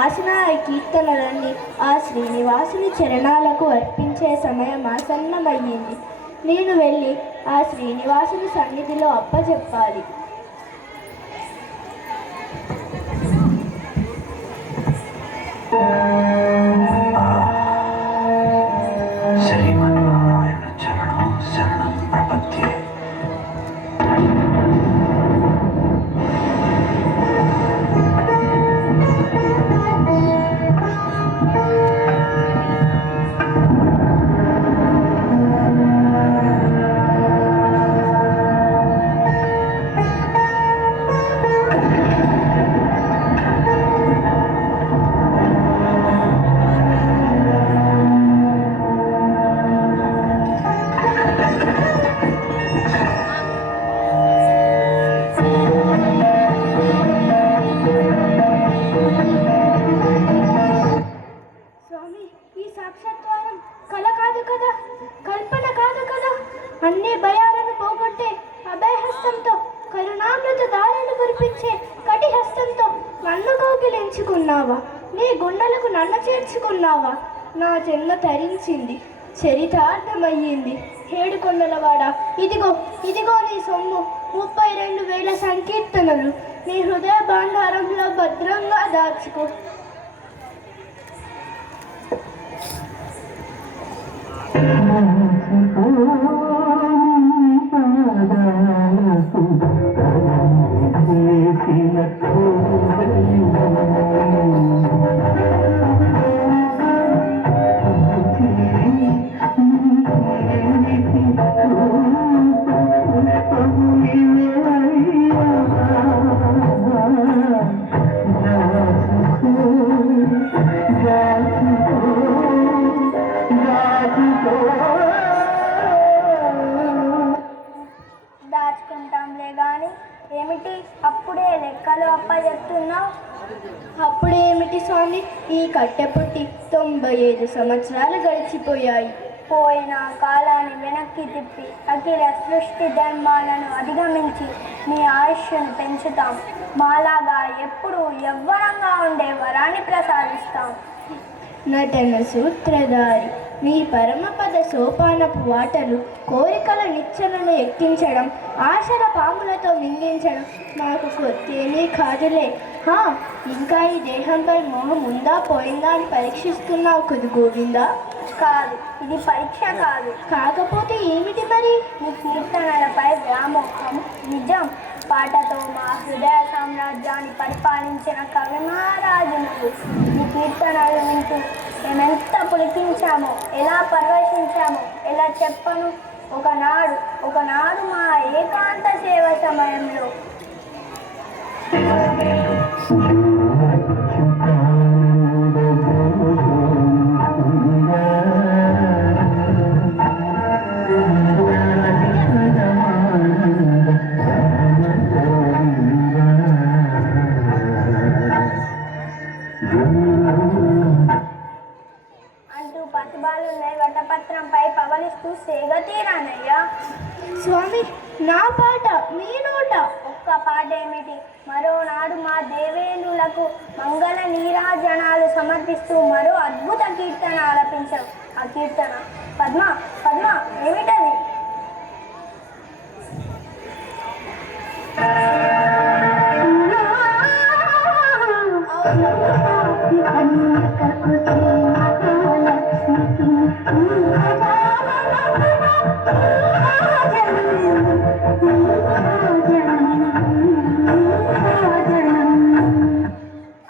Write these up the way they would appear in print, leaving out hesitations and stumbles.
ఆసనాయ కీర్తనలన్నీ ఆ శ్రీనివాసుని చరణాలకు అర్పించే సమయం ఆసన్నమయ్యింది. నేను వెళ్ళి ఆ శ్రీనివాసుని సన్నిధిలో అప్పచెప్పాలి. శ్రీమన్నారాయణ చరణం శరణం ప్రపద్యే. అన్ని భయాలను పోగొట్టే అభయహస్తంతో, కరుణామృత దారులు కురిపించే కటిహస్తంతో నన్ను కౌగిలించుకున్నావా? నీ గుండెలకు నన్ను చేర్చుకున్నావా? నా జన్మ తరించింది, చరితార్థమయ్యింది. ఏడుకొండలవాడ, ఇదిగో ఇదిగో నీ సొమ్ము. 32,000 సంకీర్తనలు నీ హృదయ భాండారంలో భద్రంగా దాచుకో. దాచుకుంటాంలే గాని ఏమిటి అప్పుడే లెక్కలు అప్పచెప్తున్నావు? అప్పుడేమిటి స్వామి, ఈ కట్టెపుట్టి 95 సంవత్సరాలు గడిచిపోయాయి. పోయిన కాలాన్ని వెనక్కి తిప్పి అఖిల సృష్టి ధర్మాలను అధిగమించి నీ ఆయుష్ను పెంచుతాం. మాలాగా ఎప్పుడు యవ్వనంగా ఉండే వరాన్ని ప్రసాదిస్తాం. నటన సూత్రధారి మీ పరమపద సోపానపు వాటలు, కోరికల నిచ్చెనను ఎక్కించడం, ఆశల పాములతో మింగించడం నాకు కొత్తేమీ కాదులే. ఇంకా ఈ దేహంపై మోహం ఉందా పోయిందా అని పరీక్షిస్తున్నావు కుదు గోవిందా? కాదు, ఇది పరీక్ష కాదు. కాకపోతే ఏమిటి మరి? నీ కీర్తనలపై వ్యామోహం నిజం. పాటతో మా హృదయ సామ్రాజ్యాన్ని పరిపాలించిన కవి మహారాజు నువ్వు. నీ కీర్తనలు వింటూ మేమెంత పులికించామో, ఎలా పరవశించామో ఎలా చెప్పను. ఒకనాడు మా ఏకాంత సేవ సమయంలో అంటూ పతిబాలున్నాయి వటపత్రంపై పవలిస్తూ సేగతీరానయ్యా. స్వామి, నా పాట మీ నోట. ఒక ఒక్క పాట ఏమిటి, మరోనాడు మా దేవేంద్రులకు మంగళ నీరాజనాలు సమర్పిస్తూ మరో అద్భుత కీర్తన ఆలపించాం. ఆ కీర్తన పద్మ పద్మ ఏమిటది?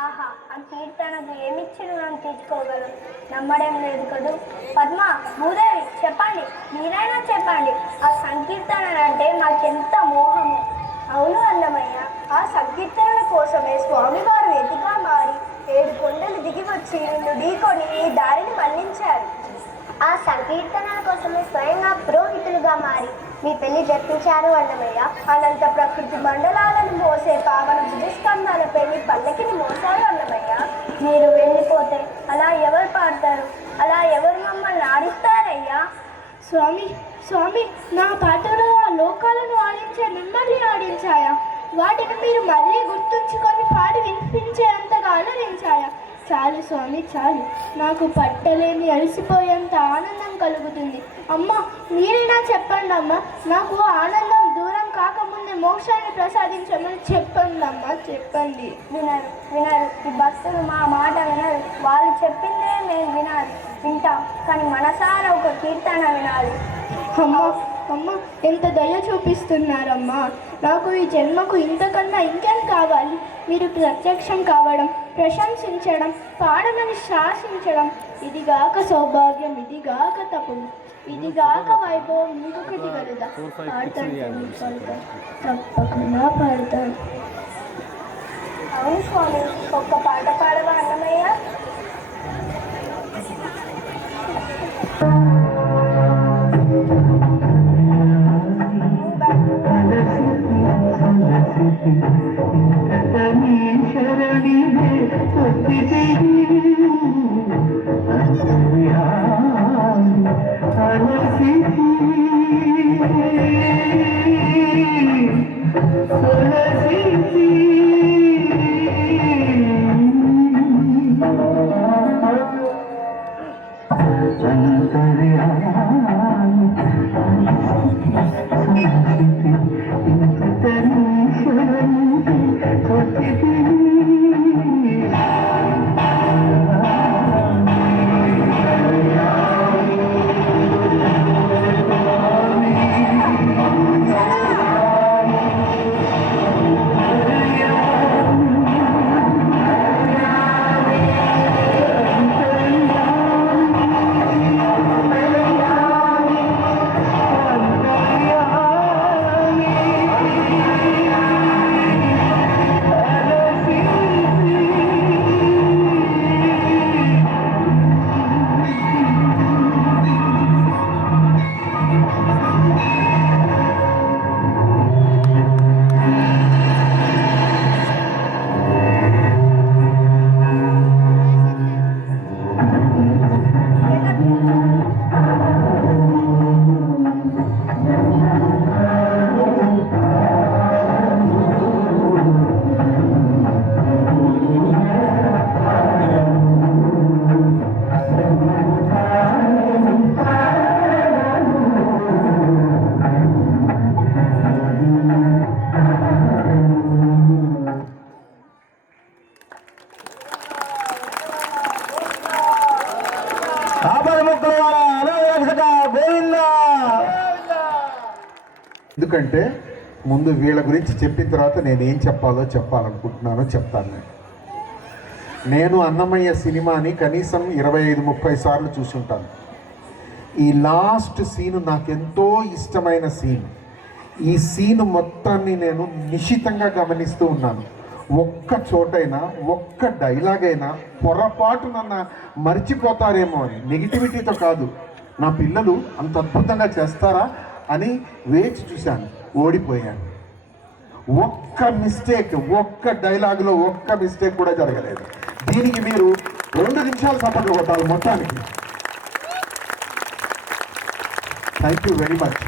ఆహా, ఆ కీర్తనకు ఏమిచ్చిన మనం తీసుకోగలం, నమ్మడం లేదు కదూ. పద్మ, భూదేవి చెప్పండి, మీరైనా చెప్పండి, ఆ సంకీర్తన అంటే మాకెంత మోహము. అవును అన్నమయ్య, ఆ సంకీర్తనల కోసమే స్వామివారు వెతిగా మారి 7 కొండలు దిగి వచ్చి నిన్ను ఢీకొని ఈ దారిని మళ్లించారు. ఆ సంకీర్తనల కోసమే స్వయంగా పురోహితులుగా మారి మీ పెళ్లి జరిపించారు అన్నమయ్య. అనంత ప్రకృతి మండలాలను మోసే పావన భుజస్కంధాలపై మీ పల్లకిని మోసారు అన్నమయ్య. మీరు వెళ్ళిపోతే అలా ఎవరు పాడతారు, అలా ఎవరు మమ్మల్ని ఆడిస్తారయ్యా? స్వామి స్వామి, నా పాటలు ఆ లోకాలను ఆడించే మిమ్మల్ని ఆడించాయా? వాటిని మీరు మళ్ళీ గుర్తుంచుకొని పాడి వినిపించేంతగా ఆనందించాయా? చాలు స్వామి చాలు, నాకు పట్టలేని అలసిపోయేంత ఆనందం కలుగుతుంది. అమ్మ, మీరైనా చెప్పండి అమ్మ, నాకు ఆనందం దూరం కాకముందే మోక్షాన్ని ప్రసాదించమని చెప్పండి అమ్మ, చెప్పండి. వినరు వినరు, ఈ భక్తులు మా మాట వినరు. వాళ్ళు చెప్పిందే మేము వింటాం, కానీ మనసారా ఒక కీర్తన వినాలి. అమ్మ అమ్మ, ఎంత దయ చూపిస్తున్నారమ్మా. నాకు ఈ జన్మకు ఇంతకన్నా ఇంకేం కావాలి? మీరు ప్రత్యక్షం కావడం, ప్రశంసించడం, పాడమని శాసించడం, ఇదిగాక సౌభాగ్యం, ఇదిగాక తపము, ఇదిగాక వైభవం ఇంకొకటి కలదా? పాడతాను, తప్పకుండా పాడతాను. అవును స్వామి, ఒక్క పాట పాడవా అన్నమయ్య? ఎందుకంటే ముందు వీళ్ళ గురించి చెప్పిన తర్వాత నేనేం చెప్పాలో చెప్పాలనుకుంటున్నానో చెప్తాను. నేను అన్నమయ్య సినిమాని కనీసం 25-30 సార్లు చూసుంటాను. ఈ లాస్ట్ సీను నాకెంతో ఇష్టమైన సీన్. ఈ సీన్ మొత్తాన్ని నేను నిశితంగా గమనిస్తూ ఉన్నాను. ఒక్క చోటైనా, ఒక్క డైలాగ్ అయినా పొరపాటునన్న మర్చిపోతారేమో అని, నెగిటివిటీతో కాదు, నా పిల్లలు అంత అద్భుతంగా చేస్తారా అని వేచి చూశాను. ఓడిపోయాను. ఒక్క మిస్టేక్, ఒక్క డైలాగులో ఒక్క మిస్టేక్ కూడా జరగలేదు. దీనికి మీరు 2 నిమిషాలు సపోర్ట్లు కొట్టాలి మొత్తానికి. Thank you very much.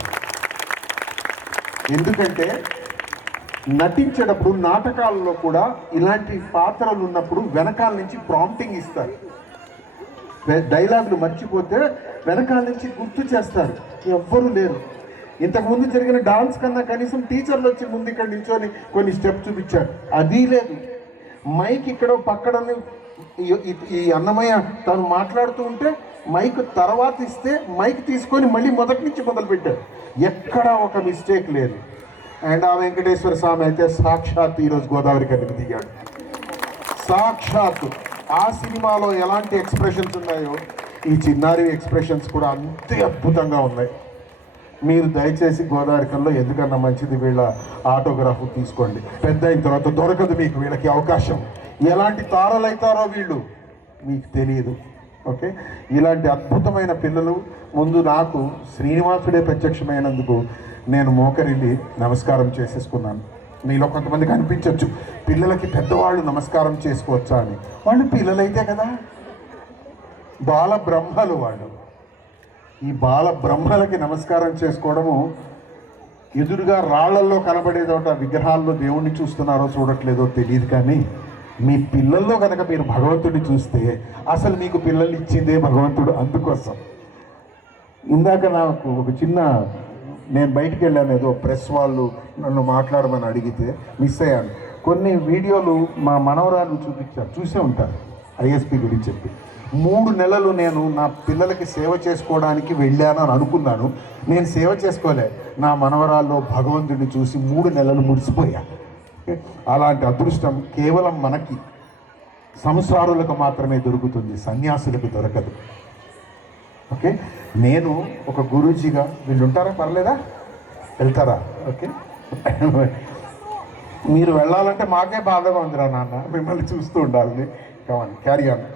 ఎందుకంటే నటించేటప్పుడు నాటకాలలో కూడా ఇలాంటి పాత్రలు ఉన్నప్పుడు వెనకాల నుంచి ప్రాంప్టింగ్ ఇస్తారు. డైలాగులు మర్చిపోతే వెనకాల నుంచి గుర్తు చేస్తారు. ఎవ్వరూ లేరు. ఇంతకుముందు జరిగిన డాన్స్ కన్నా కనీసం టీచర్లు వచ్చి ముందు ఇక్కడ నిల్చొని కొన్ని స్టెప్ చూపించారు. అది లేదు. మైక్ ఇక్కడ పక్కన ఈ అన్నమయ్య తను మాట్లాడుతూ ఉంటే మైక్ తర్వాత ఇస్తే మైక్ తీసుకొని మళ్ళీ మొదటి నుంచి మొదలుపెట్టారు. ఎక్కడా ఒక మిస్టేక్ లేదు. అండ్ ఆ వెంకటేశ్వర స్వామి అయితే సాక్షాత్ ఈరోజు గోదావరి కట్టుకు దిగాడు. సాక్షాత్తు ఆ సినిమాలో ఎలాంటి ఎక్స్ప్రెషన్స్ ఉన్నాయో ఈ చిన్నారి ఎక్స్ప్రెషన్స్ కూడా అంతే అద్భుతంగా ఉన్నాయి. మీరు దయచేసి గోదావరి కల్లో ఎందుకన్నా మంచిది వీళ్ళ ఆటోగ్రాఫ్ తీసుకోండి. పెద్ద అయిన తర్వాత దొరకదు మీకు వీళ్ళకి అవకాశం. ఎలాంటి తారలు అవుతారో వీళ్ళు మీకు తెలియదు. ఓకే, ఇలాంటి అద్భుతమైన పిల్లలు ముందు నాకు శ్రీనివాసుడే ప్రత్యక్షమైనందుకు నేను మోకరిల్లి నమస్కారం చేసేసుకున్నాను. మీలో కొంతమందికి అనిపించవచ్చు పిల్లలకి పెద్దవాళ్ళు నమస్కారం చేసుకోవచ్చా అని. వాళ్ళు పిల్లలైతే కదా, బాల బ్రహ్మలు వాళ్ళు. ఈ బాల బ్రహ్మలకి నమస్కారం చేసుకోవడము ఎదురుగా రాళ్లల్లో కనబడేదోట విగ్రహాల్లో దేవుణ్ణి చూస్తున్నారో చూడట్లేదో తెలియదు, కానీ మీ పిల్లల్లో కనుక మీరు భగవంతుడిని చూస్తే అసలు మీకు పిల్లల్ని ఇచ్చిందే భగవంతుడు. అందుకోసం ఇందాక నాకు ఒక చిన్న, నేను బయటికి వెళ్ళాను, ఏదో ప్రెస్ వాళ్ళు నన్ను మాట్లాడమని అడిగితే మిస్ అయ్యాను. కొన్ని వీడియోలు మా మనవరాలు చూపించారు, చూసే ఉంటారు ఐఎస్పి గురించి చెప్పి. 3 నెలలు నేను నా పిల్లలకి సేవ చేసుకోవడానికి వెళ్ళాను అని అనుకున్నాను. నేను సేవ చేసుకోలే, నా మనవరాల్లో భగవంతుడిని చూసి 3 నెలలు మురిసిపోయా. అలాంటి అదృష్టం కేవలం మనకి సంసారులకు మాత్రమే దొరుకుతుంది, సన్యాసులకు దొరకదు. ఓకే, నేను ఒక గురూజీగా, వీళ్ళు ఉంటారా? పర్లేదా? వెళ్తారా? ఓకే, మీరు వెళ్ళాలంటే మాకే బాధగా ఉందిరా నాన్న, మిమ్మల్ని చూస్తూ ఉండాలని. కమాన్, క్యారీ ఆన్.